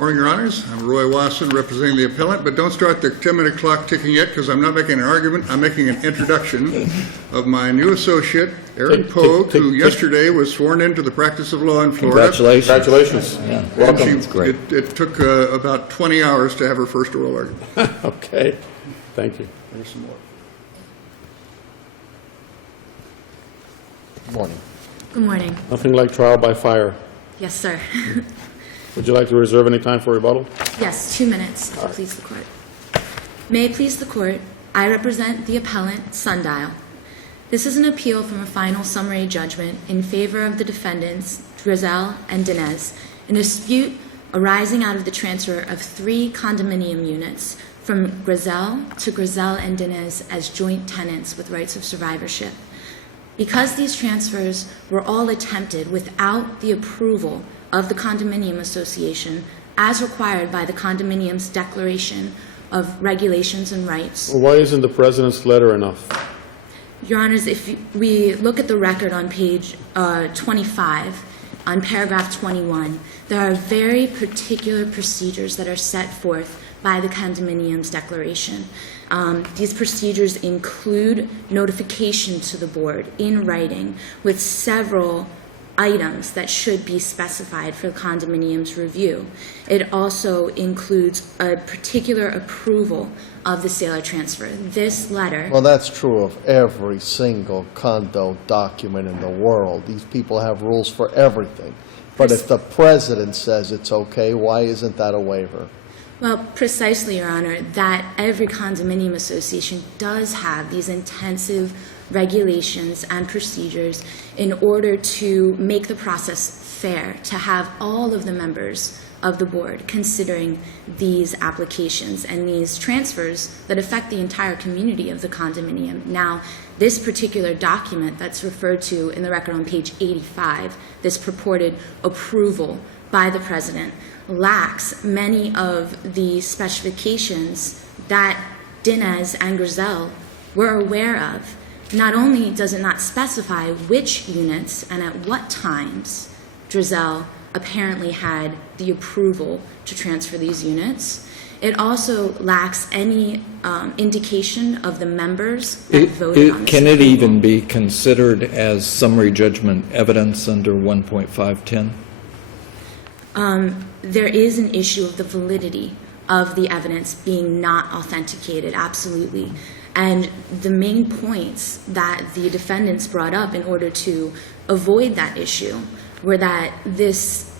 Morning, Your Honors. I'm Roy Wasson, representing the appellant, but don't start the 10-minute clock ticking yet, because I'm not making an argument. I'm making an introduction of my new associate, Erin Pogue, who yesterday was sworn into the practice of law in Florida. Congratulations. Yeah. Welcome. That's great. It took about 20 hours to have her first oral argument. Okay. Thank you. There's some more. Morning. Good morning. Nothing like trial by fire. Yes, sir. Would you like to reserve any time for rebuttal? Yes, 2 minutes, if it please the court. May it please the court, I represent the appellant, Sundial. This is an appeal from a final summary judgment in favor of the defendants, Grezell and Dinez, in a dispute arising out of the transfer of 3 condominium units from Grezell to Grezell and Dinez as joint tenants with rights of survivorship. Because these transfers were all attempted without the approval of the condominium association, as required by the condominium's declaration of regulations and rights. Well, why isn't the president's letter enough? Your Honors, if we look at the record on page 25, on paragraph 21, there are very particular procedures that are set forth by the condominium's declaration. These procedures include notification to the board in writing with several items that should be specified for the condominium's review. It also includes a particular approval of the sale or transfer. This letter... Well, that's true of every single condo document in the world. These people have rules for everything. But if the president says it's okay, why isn't that a waiver? Well, precisely, Your Honor, that every condominium association does have these intensive regulations and procedures in order to make the process fair, to have all of the members of the board considering these applications and these transfers that affect the entire community of the condominium. Now, this particular document that's referred to in the record on page 85, this purported approval by the president, lacks many of the specifications that Dinez and Grezell were aware of. Not only does it not specify which units and at what times Grezell apparently had the approval to transfer these units, it also lacks any indication of the members that voted on this. Can it even be considered as summary judgment evidence under 1.510? There is an issue of the validity of the evidence being not authenticated, absolutely. And the main points that the defendants brought up in order to avoid that issue were that this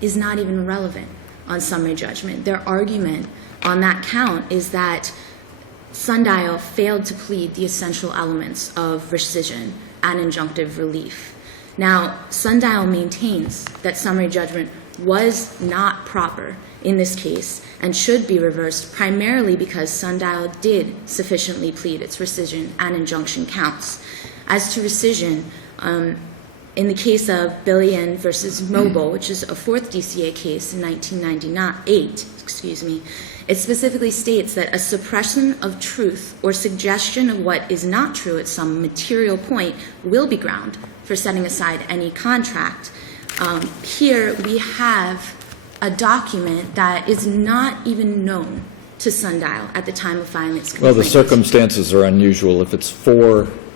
is not even relevant on summary judgment. Their argument on that count is that Sundial failed to plead the essential elements of rescission and injunctive relief. Now, Sundial maintains that summary judgment was not proper in this case and should be reversed primarily because Sundial did sufficiently plead its rescission and injunction counts. As to rescission, in the case of Billion versus Mobile, which is a 4th DCA case in 1998, it specifically states that a suppression of truth or suggestion of what is not true at some material point will be ground for setting aside any contract. Here we have a document that is not even known to Sundial at the time of filing its complaint. Well, the circumstances are unusual. If it's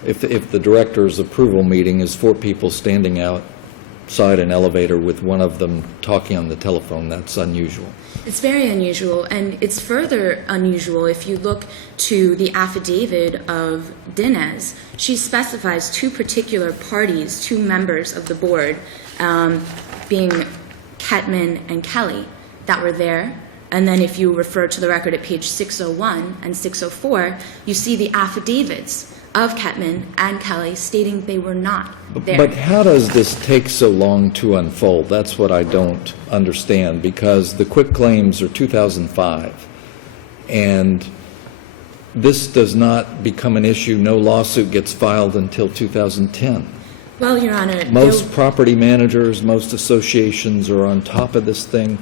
if the director's approval meeting is 4 people standing outside an elevator with one of them talking on the telephone, that's unusual. It's very unusual, and it's further unusual if you look to the affidavit of Dinez. She specifies 2 particular parties, 2 members of the board, being Ketman and Kelly, that were there. And then if you refer to the record at page 601 and 604, you see the affidavits of Ketman and Kelly stating they were not there. But how does this take so long to unfold? That's what I don't understand, because the quitclaims are 2005, and this does not become an issue. No lawsuit gets filed until 2010. Well, Your Honor, most property managers, most associations are on top of this thing.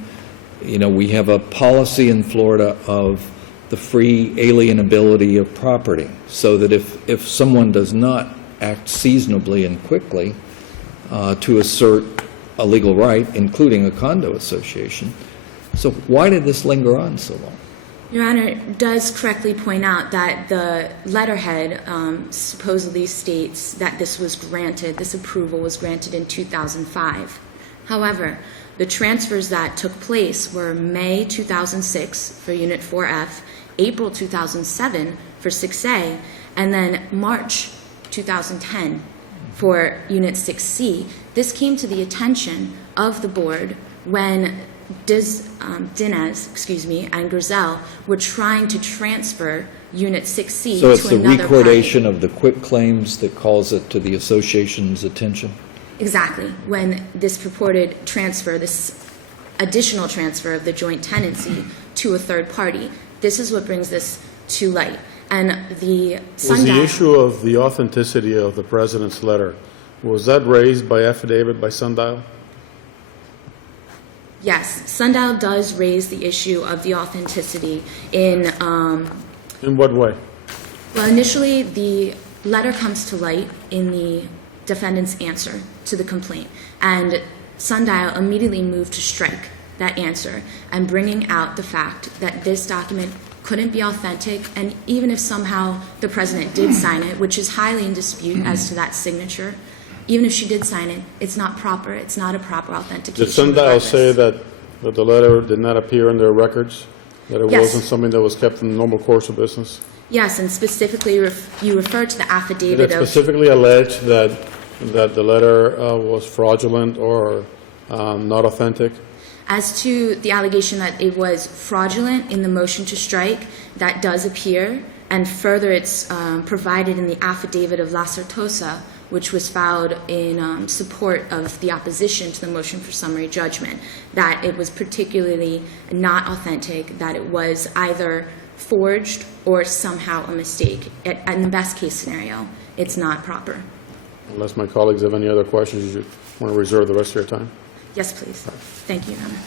You know, we have a policy in Florida of the free alienability of property, so that if someone does not act seasonably and quickly to assert a legal right, including a condo association, So why did this linger on so long? Your Honor does correctly point out that the letterhead supposedly states that this approval was granted in 2005. However, the transfers that took place were May 2006 for Unit 4F, April 2007 for 6A, and then March 2010 for Unit 6C. This came to the attention of the board when Dinez, and Grezell were trying to transfer Unit 6C So it's to the another recordation party. of the quit claims that calls it to the association's attention? Exactly. When this purported transfer, this additional transfer of the joint tenancy to a third party, this is what brings this to light. And the Was the Sundial... issue of the authenticity of the president's letter, was that raised by affidavit by Sundial? Yes, Sundial does raise the issue of the authenticity in... In what way? Well, initially, the letter comes to light in the defendant's answer to the complaint, and Sundial immediately moved to strike that answer and bringing out the fact that this document couldn't be authentic, and even if somehow the president did sign it, which is highly in dispute as to that signature, even if she did sign it, it's not proper. It's not a proper authentication. Did Sundial say that the letter did not appear in their records? That it Yes. wasn't something that was kept in the normal course of business? Yes, and specifically you refer to the Did affidavit it of... specifically allege that the letter was fraudulent or not authentic? As to the allegation that it was fraudulent in the motion to strike, that does appear, and further it's provided in the affidavit of La Certosa, which was filed in support of the opposition to the motion for summary judgment, that it was particularly not authentic, that it was either forged or somehow a mistake. In the best case scenario, it's not proper. Unless my colleagues have any other questions, you want to reserve the rest of your time? Yes, please. Thank you, Your Honor.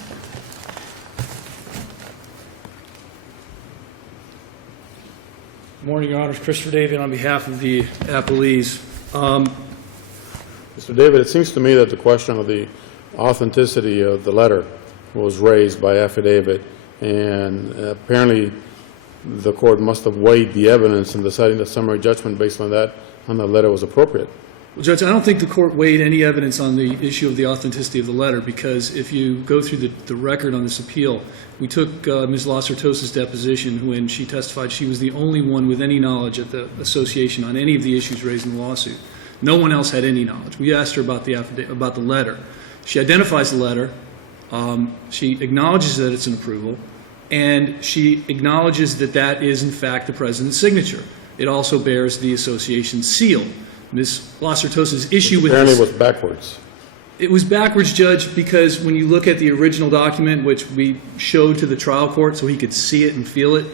Good morning, Your Honors. Christopher David on behalf of the appellees. Mr. David, it seems to me that the question of the authenticity of the letter was raised by affidavit, and apparently the court must have weighed the evidence in deciding the summary judgment based on that, on the letter was appropriate. Well, Judge, I don't think the court weighed any evidence on the issue of the authenticity of the letter, because if you go through the record on this appeal, we took Ms. La Certosa's deposition when she testified she was the only one with any knowledge at the association on any of the issues raised in the lawsuit. No one else had any knowledge. We asked her about the letter. She identifies the letter. She acknowledges that it's an approval, and she acknowledges that that is, in fact, the president's signature. It also bears the association's seal. Ms. La Certosa's issue with Apparently this... it was backwards. It was backwards, Judge, because when you look at the original document, which we showed to the trial court so he could see it and feel it,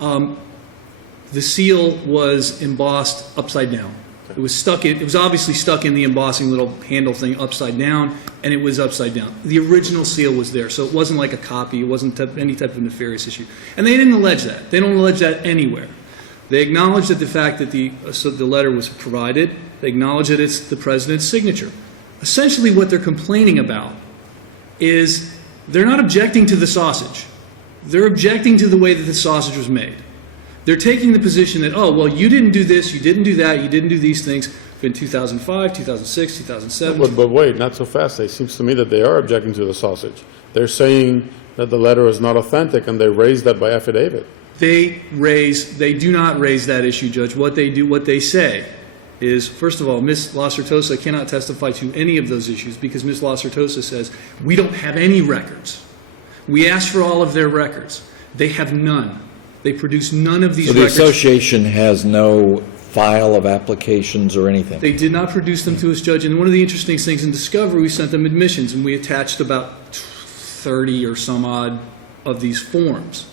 the seal was embossed upside down. It was obviously stuck in the embossing little handle thing upside down, and it was upside down. The original seal was there, so it wasn't like a copy. It wasn't any type of nefarious issue. And they didn't allege that. They don't allege that anywhere. They acknowledge that the fact that the letter was provided, they acknowledge that it's the president's signature. Essentially what they're complaining about is they're not objecting to the sausage. They're objecting to the way that the sausage was made. They're taking the position that, oh, well, you didn't do this, you didn't do that, you didn't do these things in 2005, 2006, 2007. But wait, not so fast. It seems to me that they are objecting to the sausage. They're saying that the letter is not authentic, and they raised that by affidavit. They do not raise that issue, Judge. What they say is, first of all, Ms. La Certosa cannot testify to any of those issues because Ms. La Certosa says, we don't have any records. We asked for all of their records. They have none. They produce none of these So the records. association has no file of applications or anything? They did not produce them to us, Judge. And one of the interesting things in discovery, we sent them admissions, and we attached about 30 or some odd of these forms.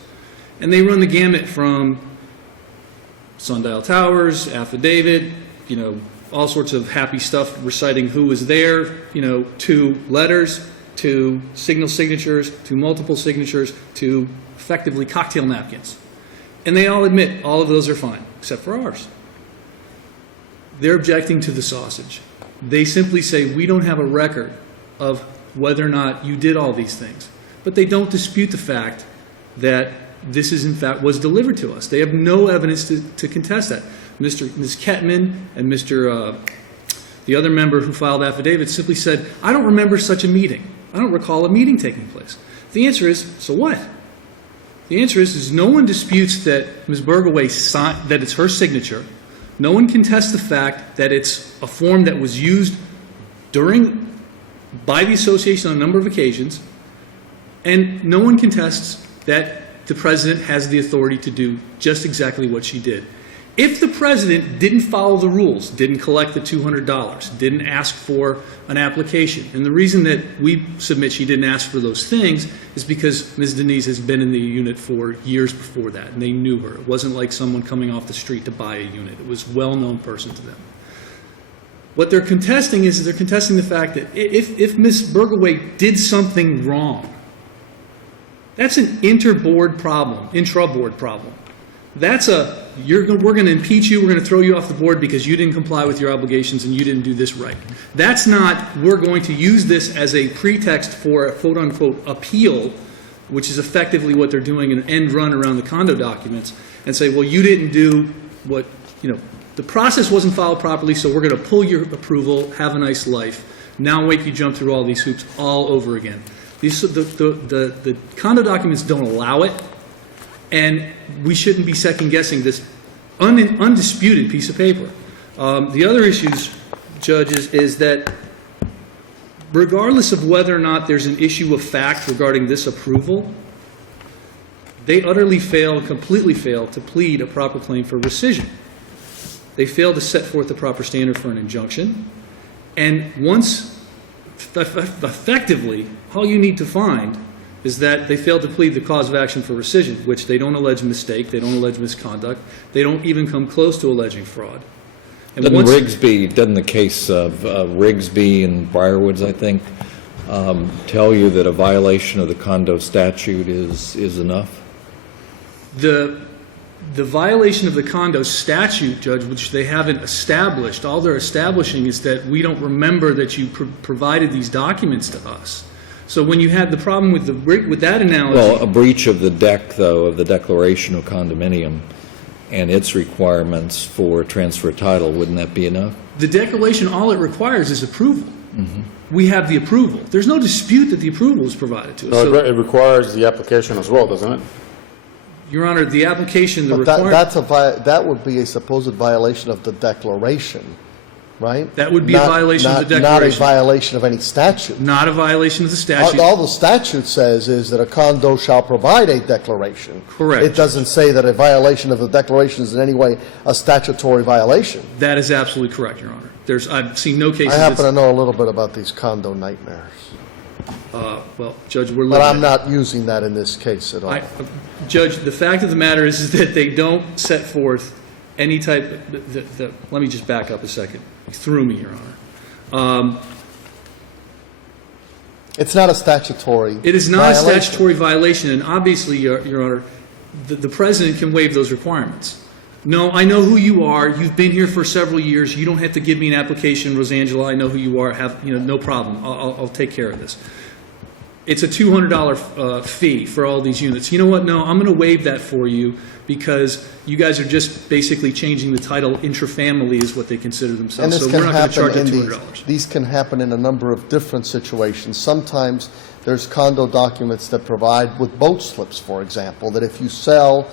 And they run the gamut from Sundial Towers, affidavit, all sorts of happy stuff reciting who was there, to letters, to signal signatures, to multiple signatures, to effectively cocktail napkins. And they all admit all of those are fine, except for ours. They're objecting to the sausage. They simply say, we don't have a record of whether or not you did all these things. but they don't dispute the fact that this is in fact was delivered to us. They have no evidence to contest that. Ms. Kettman and the other member who filed affidavits simply said, I don't remember such a meeting. I don't recall a meeting taking place. The answer is, so what? The answer is no one disputes that Ms. Bergaway signed, that it's her signature. No one contests the fact that it's a form that was used by the association on a number of occasions, and no one contests that the president has the authority to do just exactly what she did. If the president didn't follow the rules, didn't collect the $200, didn't ask for an application, and the reason that we submit she didn't ask for those things is because Ms. Denise has been in the unit for years before that, and they knew her. It wasn't like someone coming off the street to buy a unit. It was a well-known person to them. What they're contesting is they're contesting the fact that if Ms. Bergaway did something wrong, that's an intra-board problem. That's we're going to impeach you, we're going to throw you off the board because you didn't comply with your obligations and you didn't do this right. That's not, we're going to use this as a pretext for a quote-unquote appeal, which is effectively what they're doing, an end run around the condo documents, and say, well, you didn't do what, the process wasn't followed properly, so we're going to pull your approval, have a nice life. Now make you jump through all these hoops all over again. The condo documents don't allow it, and we shouldn't be second-guessing this undisputed piece of paper. The other issues, judges, is that regardless of whether or not there's an issue of fact regarding this approval, they completely fail to plead a proper claim for rescission. They fail to set forth the proper standard for an injunction, and effectively, all you need to find is that they failed to plead the cause of action for rescission, which they don't allege mistake, they don't allege misconduct, they don't even come close to alleging fraud. And Doesn't the case of Rigsby and Briarwoods, I think, tell you that a violation of the condo statute is enough? The violation of the condo statute, Judge, which they haven't established, all they're establishing is that we don't remember that you provided these documents to us. So when you had the problem with that analogy... Well, a breach of the DEC, though, of the Declaration of Condominium and its requirements for transfer of title, wouldn't that be enough? The declaration, all it requires is approval. We have the approval. There's no dispute that the approval is provided to us. So it requires the application as well, doesn't it? Your Honor, the application, But that would be a supposed violation of the declaration, right? That would be a violation of the declaration. Not a violation of any statute. Not a violation of the statute. All the statute says is that a condo shall provide a declaration. Correct. It doesn't say that a violation of the declaration is in any way a statutory violation. That is absolutely correct, Your Honor. I've seen no cases... I happen to know a little bit about these condo nightmares. Well, Judge, we're But looking I'm not using that in this case at all. Judge, the fact of the matter is that they don't set forth any type... let me just back up a second. You threw me, Your Honor. It's not a statutory It is not violation. a statutory violation, and obviously, Your Honor, the President can waive those requirements. No, I know who you are. You've been here for several years. You don't have to give me an application, Rosangela. I know who you are. No problem. I'll take care of this. It's a $200 fee for all these units. You know what? No, I'm going to waive that for you because you guys are just basically changing the title. Intrafamily is what they consider themselves. And this So can we're not going to charge happen that in $200. these can happen in a number of different situations. Sometimes there's condo documents that provide with boat slips, for example, that if you sell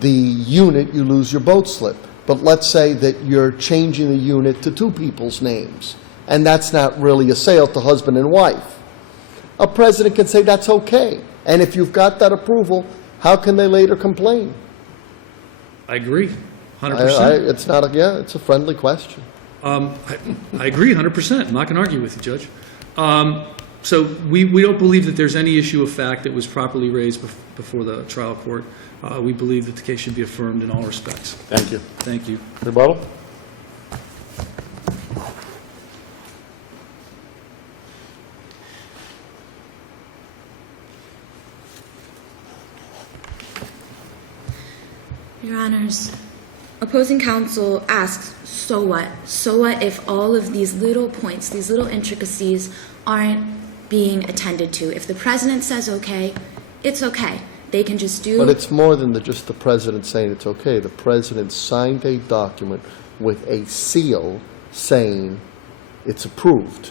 the unit, you lose your boat slip. But let's say that you're changing the unit to two people's names, and that's not really a sale to husband and wife. A president can say that's okay. And if you've got that approval, how can they later complain? I agree, 100%. It's not it's a friendly question. I agree 100%. I'm not going to argue with you, Judge. So we don't believe that there's any issue of fact that was properly raised before the trial court. We believe that the case should be affirmed in all respects. Thank you. Thank you. Rebuttal? Your Honors, opposing counsel asks, so what? So what if all of these little points, these little intricacies aren't being attended to. If the president says okay, it's okay. They can just do. But it's more than just the president saying it's okay. The president signed a document with a seal saying it's approved.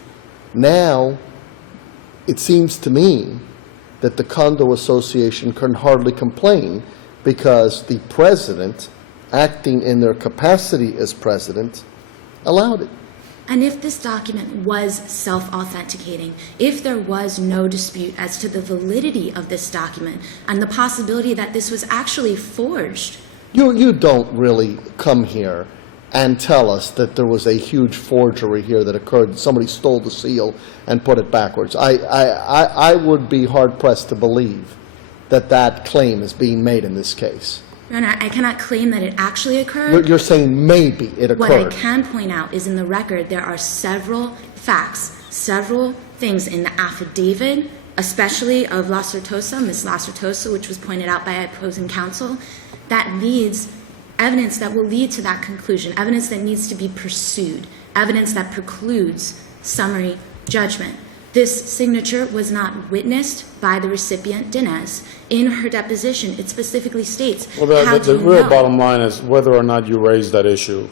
Now, it seems to me that the condo association can hardly complain because the president, acting in their capacity as president, allowed it. And if this document was self-authenticating, if there was no dispute as to the validity of this document and the possibility that this was actually forged. You don't really come here and tell us that there was a huge forgery here that occurred. Somebody stole the seal and put it backwards. I would be hard-pressed to believe that that claim is being made in this case. Your Honor, I cannot claim that it actually occurred. You're saying maybe it occurred. What I can point out is in the record there are several facts, several things in the affidavit, especially of La Certosa, Ms. La Certosa, which was pointed out by opposing counsel, that leads, evidence that will lead to that conclusion, evidence that needs to be pursued, evidence that precludes summary judgment. This signature was not witnessed by the recipient, Dinez. In her deposition, it specifically states, Well, how the do you real know? bottom line is whether or not you raised that issue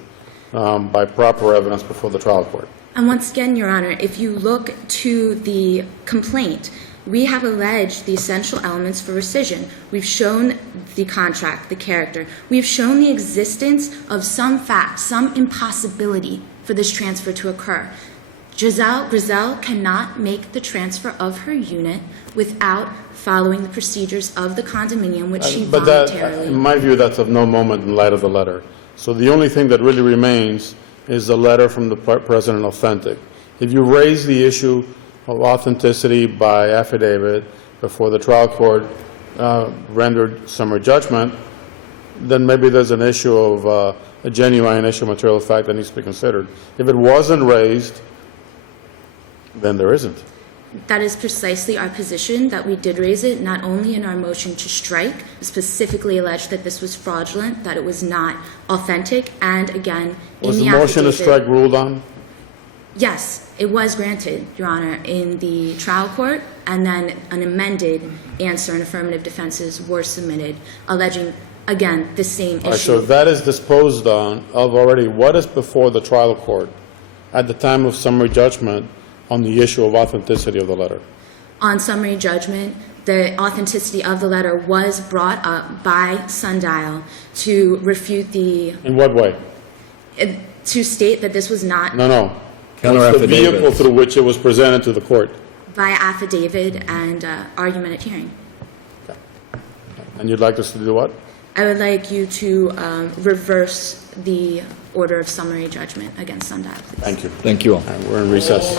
by proper evidence before the trial court. And once again, Your Honor, if you look to the complaint, we have alleged the essential elements for rescission. We've shown the contract, the character. We've shown the existence of some facts, some impossibility for this transfer to occur. Grezell cannot make the transfer of her unit without following the procedures of the condominium, which she But that, voluntarily. in my view, that's of no moment in light of the letter. So the only thing that really remains is the letter from the president authentic. If you raise the issue of authenticity by affidavit before the trial court rendered summary judgment, then maybe there's an issue of a genuine issue of material fact that needs to be considered. If it wasn't raised, then there isn't. That is precisely our position, that we did raise it, not only in our motion to strike, specifically alleged that this was fraudulent, that it was not authentic, and again, in Was the the motion to affidavit. strike ruled on? Yes, it was granted, Your Honor, in the trial court, and then an amended answer and affirmative defenses were submitted, alleging, again, the same All right, so issue. that is disposed of already. What is before the trial court at the time of summary judgment on the issue of authenticity of the letter? On summary judgment, the authenticity of the letter was brought up by Sundial to refute the, In what way? to state that this was not No. Counter It's the vehicle affidavits. through which it was presented to the court. via affidavit and argument at hearing. And you'd like us to do what? I would like you to reverse the order of summary judgment against Sundial, please. Thank you. Thank you all. All right, we're in recess.